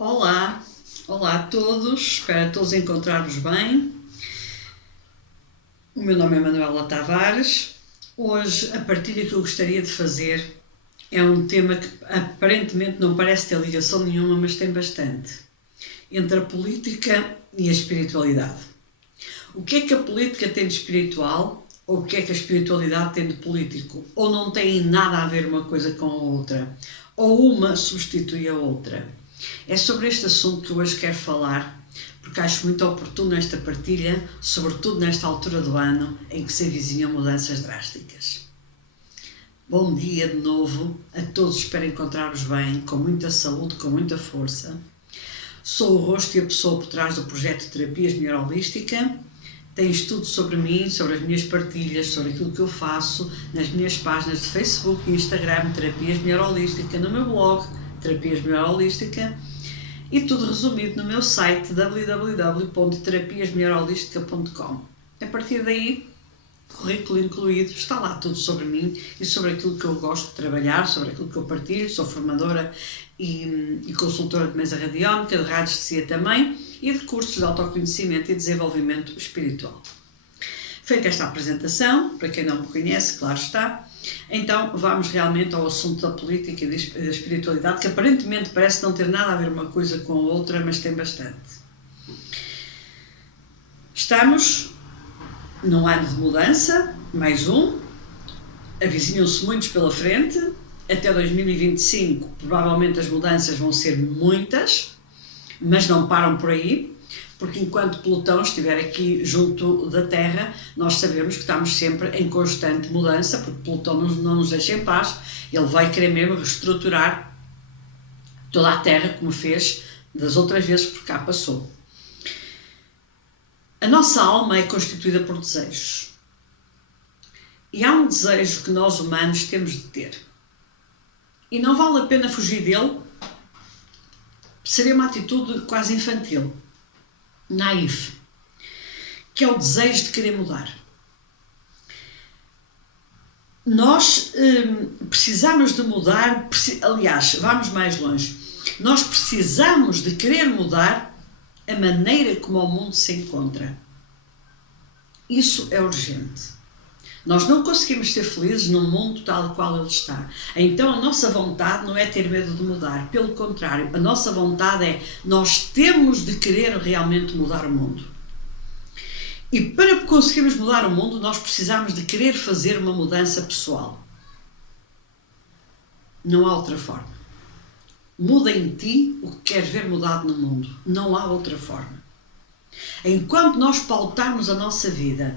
Olá, olá a todos, espero a todos encontrar-vos bem. O meu nome é Manuela Tavares. Hoje a partilha que eu gostaria de fazer é um tema que aparentemente não parece ter ligação nenhuma, mas tem bastante. Entre a política e a espiritualidade. O que é que a política tem de espiritual ou o que é que a espiritualidade tem de político? Ou não tem nada a ver uma coisa com a outra? Ou uma substitui a outra? É sobre este assunto que hoje quero falar, porque acho muito oportuno esta partilha, sobretudo nesta altura do ano em que se avizinham mudanças drásticas. Bom dia de novo a todos, espero encontrar-vos bem, com muita saúde, com muita força. Sou o rosto e a pessoa por trás do projeto de Terapias Melhor Holística. Tens tudo sobre mim, sobre as minhas partilhas, sobre aquilo que eu faço nas minhas páginas de Facebook e Instagram, Terapias Melhor Holística, no meu blog, Terapias Melhor Holística, e tudo resumido no meu site www.terapiasmelhorholistica.com. A partir daí, currículo incluído, está lá tudo sobre mim e sobre aquilo que eu gosto de trabalhar, sobre aquilo que eu partilho. Sou formadora e consultora de mesa radiónica, de radiestesia também, e de cursos de autoconhecimento e desenvolvimento espiritual. Feita esta apresentação, para quem não me conhece, claro está, então vamos realmente ao assunto da política e da espiritualidade, que aparentemente parece não ter nada a ver uma coisa com a outra, mas tem bastante. Estamos num ano de mudança, mais um, avizinham-se muitos pela frente. Até 2025 provavelmente as mudanças vão ser muitas, mas não param por aí, porque enquanto Plutão estiver aqui junto da Terra, nós sabemos que estamos sempre em constante mudança, porque Plutão não nos deixa em paz. Ele vai querer mesmo reestruturar toda a Terra, como fez das outras vezes que por cá passou. A nossa alma é constituída por desejos. E há um desejo que nós humanos temos de ter. E não vale a pena fugir dele. Seria uma atitude quase infantil, naif, que é o desejo de querer mudar. Nós precisamos de mudar, aliás, vamos mais longe. Nós precisamos de querer mudar a maneira como o mundo se encontra. Isso é urgente. Nós não conseguimos ser felizes num mundo tal qual ele está. Então a nossa vontade não é ter medo de mudar. Pelo contrário, a nossa vontade é nós temos de querer realmente mudar o mundo. E para conseguirmos mudar o mundo, nós precisamos de querer fazer uma mudança pessoal. Não há outra forma. Muda em ti o que queres ver mudado no mundo. Não há outra forma. Enquanto nós pautarmos a nossa vida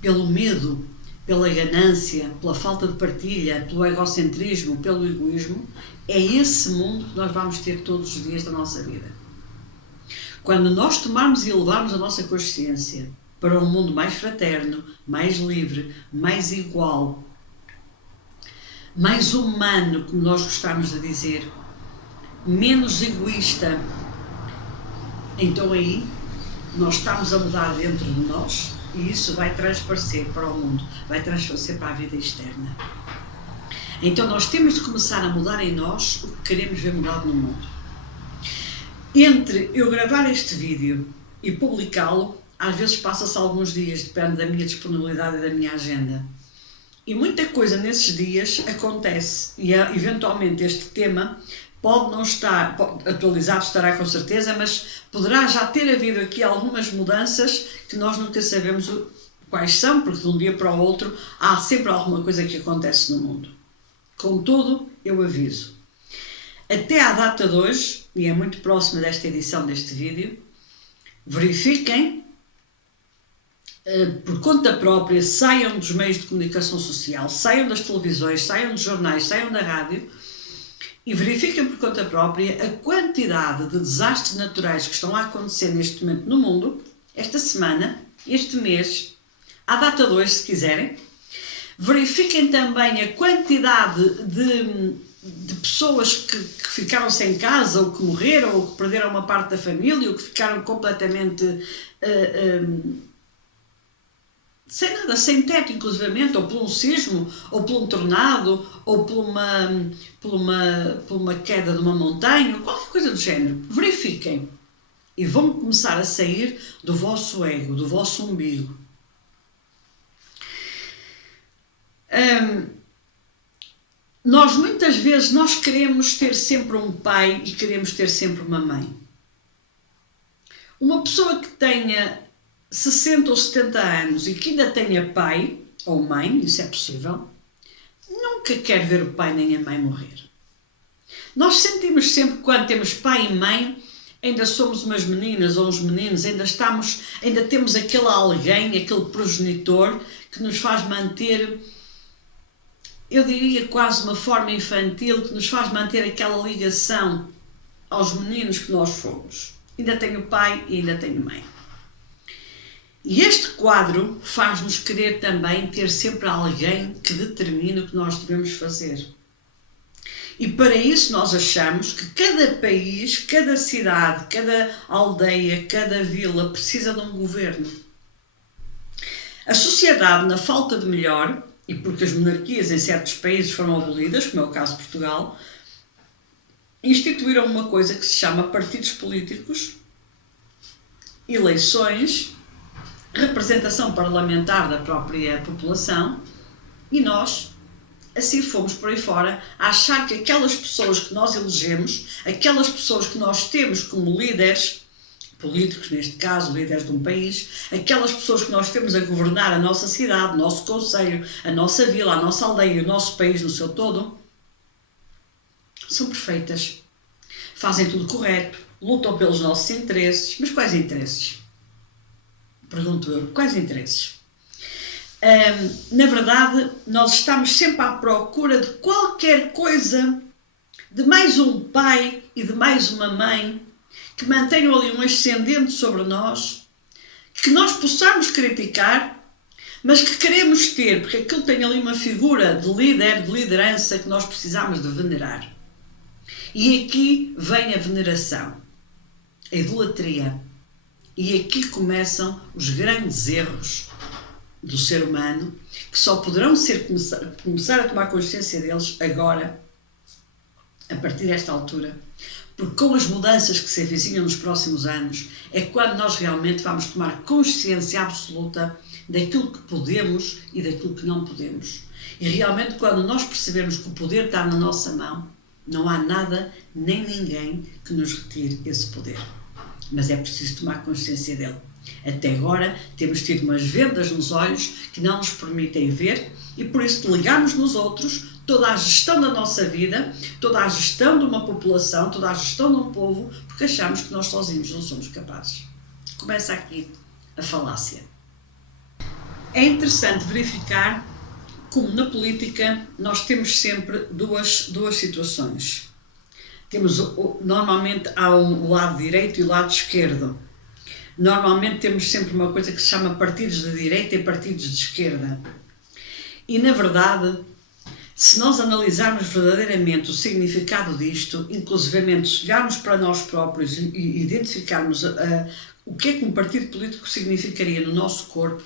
pelo medo, pela ganância, pela falta de partilha, pelo egocentrismo, pelo egoísmo, é esse mundo que nós vamos ter todos os dias da nossa vida. Quando nós tomarmos e elevarmos a nossa consciência para um mundo mais fraterno, mais livre, mais igual, mais humano, como nós gostamos de dizer, menos egoísta, então aí nós estamos a mudar dentro de nós e isso vai transparecer para o mundo, vai transparecer para a vida externa. Então nós temos de começar a mudar em nós o que queremos ver mudado no mundo. Entre eu gravar este vídeo e publicá-lo, às vezes passa-se alguns dias, depende da minha disponibilidade e da minha agenda. E muita coisa nesses dias acontece e eventualmente este tema pode não estar atualizado, estará com certeza, mas poderá já ter havido aqui algumas mudanças que nós nunca sabemos quais são, porque de um dia para o outro há sempre alguma coisa que acontece no mundo. Contudo, eu aviso. Até à data de hoje, e é muito próxima desta edição deste vídeo, verifiquem, por conta própria, saiam dos meios de comunicação social, saiam das televisões, saiam dos jornais, saiam da rádio, e verifiquem por conta própria a quantidade de desastres naturais que estão a acontecer neste momento no mundo, esta semana, este mês, à data de hoje, se quiserem. Verifiquem também a quantidade de pessoas que ficaram sem casa, ou que morreram, ou que perderam uma parte da família, ou que ficaram completamente sem nada, sem teto, inclusivamente, ou por um sismo, ou por um tornado, ou por uma queda de uma montanha, ou qualquer coisa do género. Verifiquem e vão começar a sair do vosso ego, do vosso umbigo. Nós muitas vezes queremos ter sempre um pai e queremos ter sempre uma mãe. Uma pessoa que tenha 60 ou 70 anos e que ainda tenha pai ou mãe, isso é possível, nunca quer ver o pai nem a mãe morrer. Nós sentimos sempre que quando temos pai e mãe, ainda somos umas meninas ou uns meninos, ainda temos aquele alguém, aquele progenitor que nos faz manter, eu diria quase uma forma infantil, que nos faz manter aquela ligação aos meninos que nós fomos. Ainda tenho pai e ainda tenho mãe. E este quadro faz-nos querer também ter sempre alguém que determine o que nós devemos fazer. E para isso nós achamos que cada país, cada cidade, cada aldeia, cada vila precisa de um governo. A sociedade, na falta de melhor, e porque as monarquias em certos países foram abolidas, como é o caso de Portugal, instituíram uma coisa que se chama partidos políticos, eleições, representação parlamentar da própria população, e nós assim fomos por aí fora a achar que aquelas pessoas que nós elegemos, aquelas pessoas que nós temos como líderes políticos, neste caso líderes de um país, aquelas pessoas que nós temos a governar a nossa cidade, o nosso concelho, a nossa vila, a nossa aldeia, o nosso país no seu todo, são perfeitas. Fazem tudo correto, lutam pelos nossos interesses. Mas quais interesses? Pergunto eu, quais interesses? Na verdade, nós estamos sempre à procura de qualquer coisa, de mais um pai e de mais uma mãe, que mantenham ali um ascendente sobre nós, que nós possamos criticar, mas que queremos ter, porque aquilo tem ali uma figura de líder, de liderança que nós precisamos de venerar. E aqui vem a veneração, a idolatria. E aqui começam os grandes erros do ser humano, que só poderão começar a tomar consciência deles agora, a partir desta altura. Porque com as mudanças que se avizinham nos próximos anos, é quando nós realmente vamos tomar consciência absoluta daquilo que podemos e daquilo que não podemos. E realmente quando nós percebermos que o poder está na nossa mão, não há nada nem ninguém que nos retire esse poder. Mas é preciso tomar consciência dele. Até agora temos tido umas vendas nos olhos que não nos permitem ver e por isso delegamos nos outros toda a gestão da nossa vida, toda a gestão de uma população, toda a gestão de um povo, porque achamos que nós sozinhos não somos capazes. Começa aqui a falácia. É interessante verificar como na política nós temos sempre duas situações. Normalmente há o lado direito e o lado esquerdo. Normalmente temos sempre uma coisa que se chama partidos de direita e partidos de esquerda. E na verdade, se nós analisarmos verdadeiramente o significado disto, inclusivamente se olharmos para nós próprios e identificarmos o que é que um partido político significaria no nosso corpo,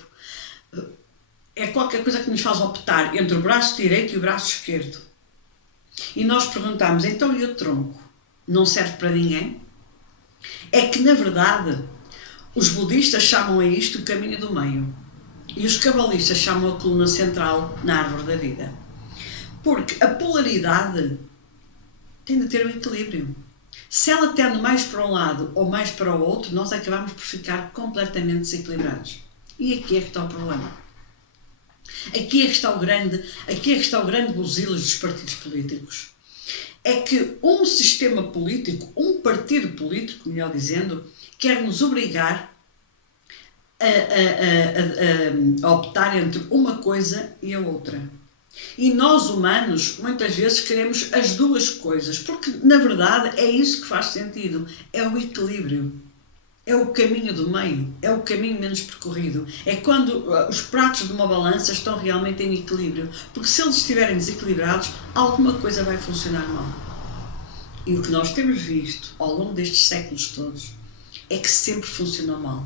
é qualquer coisa que nos faz optar entre o braço direito e o braço esquerdo. E nós perguntamos, então e o tronco? Não serve para ninguém? É que, na verdade, os budistas chamam a isto o caminho do meio. E os cabalistas chamam a coluna central na árvore da vida. Porque a polaridade tem de ter um equilíbrio. Se ela tende mais para um lado ou mais para o outro, nós acabamos por ficar completamente desequilibrados. E aqui é que está o problema. Aqui é que está o grande buzilas dos partidos políticos. É que um sistema político, um partido político, melhor dizendo, quer nos obrigar a optar entre uma coisa e a outra. E nós, humanos, muitas vezes queremos as duas coisas, porque, na verdade, é isso que faz sentido. É o equilíbrio. É o caminho do meio, é o caminho menos percorrido. É quando os pratos de uma balança estão realmente em equilíbrio. Porque se eles estiverem desequilibrados, alguma coisa vai funcionar mal. E o que nós temos visto ao longo destes séculos todos é que sempre funcionou mal.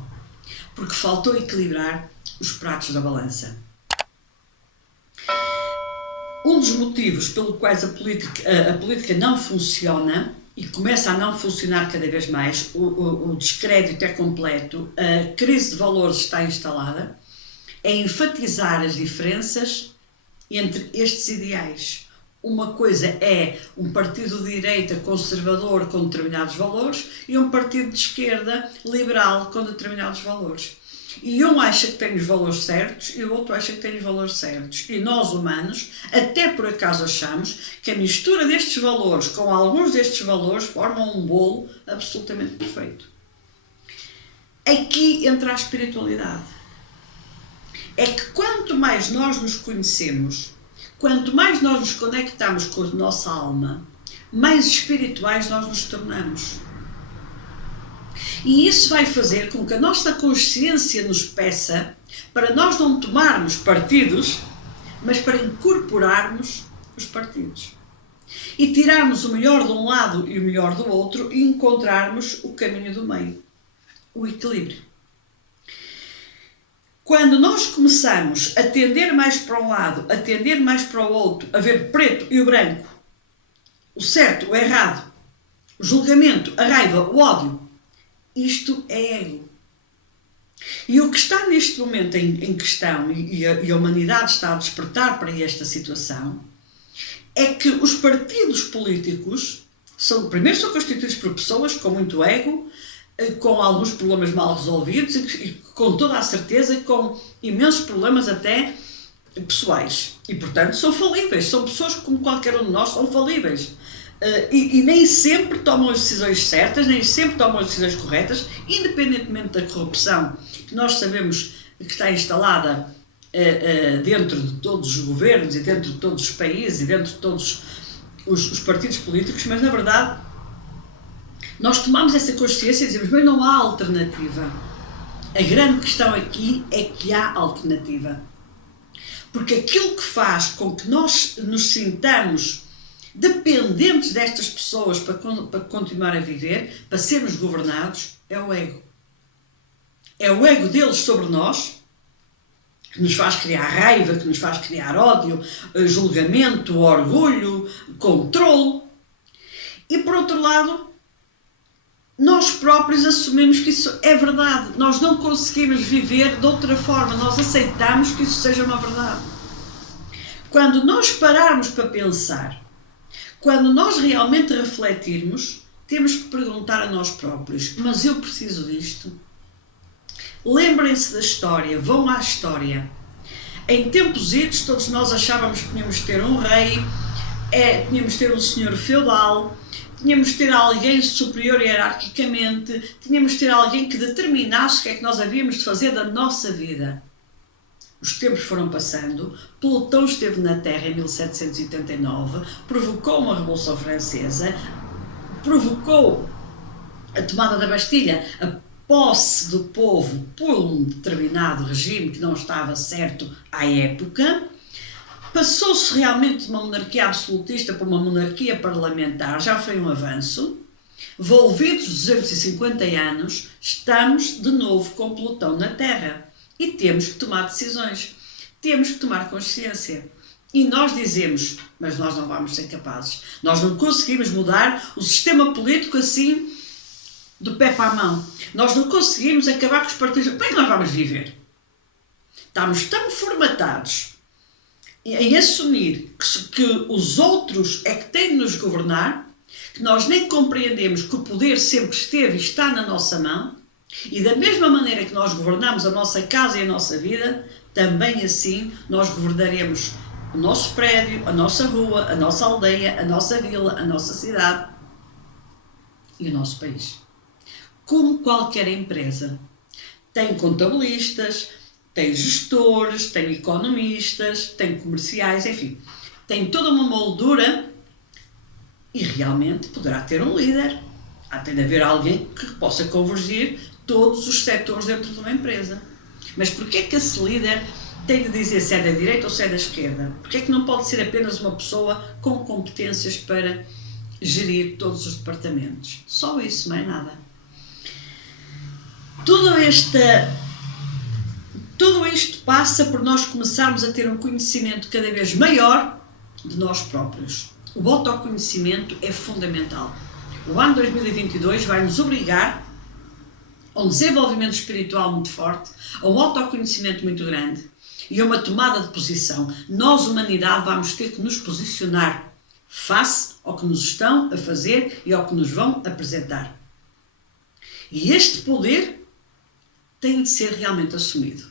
porque faltou equilibrar os pratos da balança. Um dos motivos pelos quais a política não funciona e começa a não funcionar cada vez mais, o descrédito é completo, a crise de valores está instalada, é enfatizar as diferenças entre estes ideais. Uma coisa é um partido de direita conservador com determinados valores e um partido de esquerda liberal com determinados valores. E um acha que tem os valores certos e o outro acha que tem os valores certos. E nós, humanos, até por acaso achamos que a mistura destes valores com alguns destes valores formam um bolo absolutamente perfeito. Aqui entra a espiritualidade. É que quanto mais nós nos conhecemos, quanto mais nós nos conectamos com a nossa alma, mais espirituais nós nos tornamos. E isso vai fazer com que a nossa consciência nos peça para nós não tomarmos partidos, mas para incorporarmos os partidos. E tirarmos o melhor de um lado e o melhor do outro e encontrarmos o caminho do meio, o equilíbrio. Quando nós começamos a tender mais para um lado, a tender mais para o outro, a ver preto e o branco, o certo, o errado, o julgamento, a raiva, o ódio, isto é ego. E o que está neste momento em questão, e a humanidade está a despertar para esta situação, é que os partidos políticos primeiro são constituídos por pessoas com muito ego, com alguns problemas mal resolvidos e com toda a certeza com imensos problemas até pessoais. E, portanto, são falíveis. São pessoas como qualquer um de nós, são falíveis. E nem sempre tomam as decisões certas, nem sempre tomam as decisões corretas, independentemente da corrupção que nós sabemos que está instalada dentro de todos os governos e dentro de todos os países e dentro de todos os partidos políticos, mas na verdade nós tomamos essa consciência e dizemos, mas não há alternativa. A grande questão aqui é que há alternativa. Porque aquilo que faz com que nós nos sintamos dependentes destas pessoas para continuar a viver, para sermos governados, é o ego. É o ego deles sobre nós, que nos faz criar raiva, que nos faz criar ódio, julgamento, orgulho, controle. E por outro lado, nós próprios assumimos que isso é verdade. Nós não conseguimos viver de outra forma, nós aceitamos que isso seja uma verdade. Quando nós pararmos para pensar, quando nós realmente refletirmos, temos que perguntar a nós próprios, mas eu preciso disto? Lembrem-se da história, vão à história. Em tempos idos, todos nós achávamos que tínhamos de ter um rei, tínhamos de ter um senhor feudal, tínhamos de ter alguém superior hierarquicamente, tínhamos de ter alguém que determinasse o que é que nós havíamos de fazer da nossa vida. Os tempos foram passando, Plutão esteve na Terra em 1789, provocou uma Revolução Francesa, provocou a tomada da Bastilha, a posse do povo por um determinado regime que não estava certo à época, passou-se realmente de uma monarquia absolutista para uma monarquia parlamentar, já foi um avanço. Volvidos 250 anos, estamos de novo com Plutão na Terra e temos que tomar decisões, temos que tomar consciência. E nós dizemos, mas nós não vamos ser capazes, nós não conseguimos mudar o sistema político assim do pé para a mão, nós não conseguimos acabar com os partidos. Como é que nós vamos viver? Estamos tão formatados em assumir que os outros é que têm de nos governar, que nós nem compreendemos que o poder sempre esteve e está na nossa mão, e da mesma maneira que nós governamos a nossa casa e a nossa vida, também assim nós governaremos o nosso prédio, a nossa rua, a nossa aldeia, a nossa vila, a nossa cidade e o nosso país. Como qualquer empresa. Tem contabilistas, tem gestores, tem economistas, tem comerciais, enfim, tem toda uma moldura e realmente poderá ter um líder. Há de haver alguém que possa convergir todos os setores dentro de uma empresa. Mas porquê é que esse líder tem de dizer se é da direita ou se é da esquerda? Porquê é que não pode ser apenas uma pessoa com competências para gerir todos os departamentos? Só isso, não é nada. Toda esta Tudo isto passa por nós começarmos a ter um conhecimento cada vez maior de nós próprios. O autoconhecimento é fundamental. O ano 2022 vai nos obrigar a um desenvolvimento espiritual muito forte, a um autoconhecimento muito grande e a uma tomada de posição. Nós, humanidade, vamos ter que nos posicionar face ao que nos estão a fazer e ao que nos vão apresentar. E este poder tem de ser realmente assumido.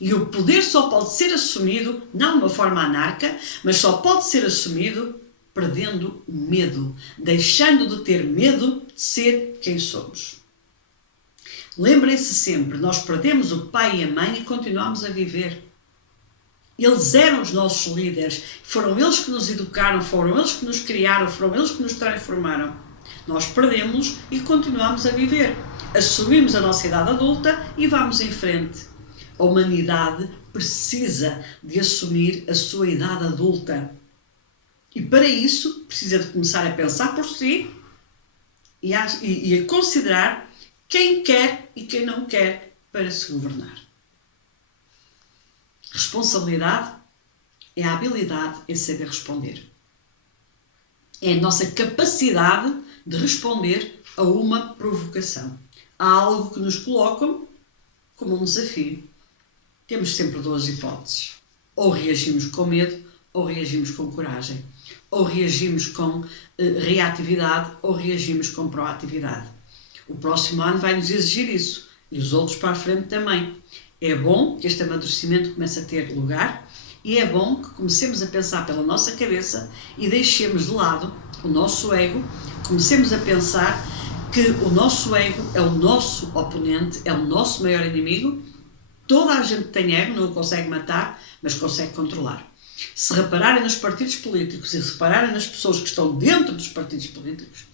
E o poder só pode ser assumido, não de uma forma anarca, mas só pode ser assumido perdendo o medo, deixando de ter medo de ser quem somos. Lembrem-se sempre, nós perdemos o pai e a mãe e continuamos a viver. Eles eram os nossos líderes, foram eles que nos educaram, foram eles que nos criaram, foram eles que nos transformaram. Nós perdemos-los e continuamos a viver. Assumimos a nossa idade adulta e vamos em frente. A humanidade precisa de assumir a sua idade adulta. E para isso precisa de começar a pensar por si e a considerar quem quer e quem não quer para se governar. Responsabilidade é a habilidade em saber responder. É a nossa capacidade de responder a uma provocação. Há algo que nos colocam como um desafio. Temos sempre duas hipóteses. Ou reagimos com medo, ou reagimos com coragem. Ou reagimos com reatividade, ou reagimos com proatividade. O próximo ano vai nos exigir isso. E os outros para a frente também. É bom que este amadurecimento comece a ter lugar e é bom que comecemos a pensar pela nossa cabeça e deixemos de lado o nosso ego, comecemos a pensar que o nosso ego é o nosso oponente, é o nosso maior inimigo. Toda a gente tem ego, não o consegue matar, mas consegue controlar. Se repararem nos partidos políticos e se repararem nas pessoas que estão dentro dos partidos políticos,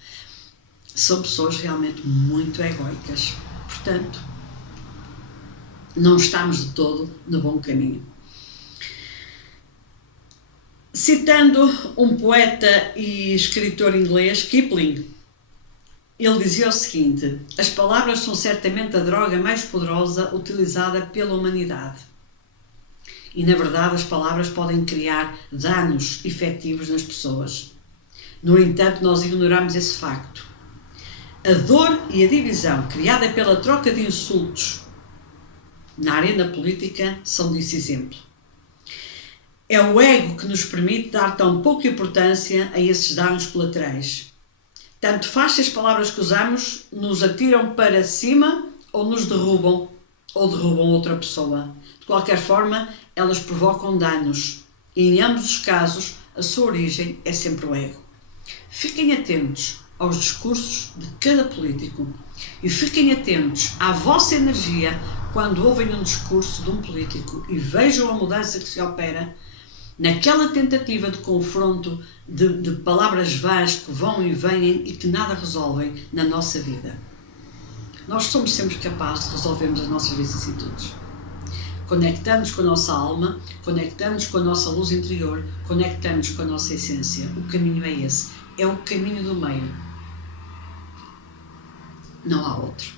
são pessoas realmente muito egóicas. Portanto, não estamos de todo no bom caminho. Citando um poeta e escritor inglês, Kipling, ele dizia o seguinte: as palavras são certamente a droga mais poderosa utilizada pela humanidade. E, na verdade, as palavras podem criar danos efetivos nas pessoas. No entanto, nós ignoramos esse facto. A dor e a divisão criada pela troca de insultos na arena política são desse exemplo. É o ego que nos permite dar tão pouca importância a esses danos colaterais. Tanto faz se as palavras que usamos nos atiram para cima ou nos derrubam, ou derrubam outra pessoa. De qualquer forma, elas provocam danos. E em ambos os casos, a sua origem é sempre o ego. Fiquem atentos aos discursos de cada político e fiquem atentos à vossa energia quando ouvem um discurso de um político e vejam a mudança que se opera naquela tentativa de confronto de palavras vãs que vão e vêm e que nada resolvem na nossa vida. Nós somos sempre capazes de resolvermos as nossas vicissitudes. Conectamos com a nossa alma, conectamos com a nossa luz interior, conectamos com a nossa essência. O caminho é esse. É o caminho do meio. Não há outro.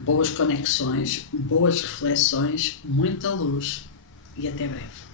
Boas conexões, boas reflexões, muita luz e até breve.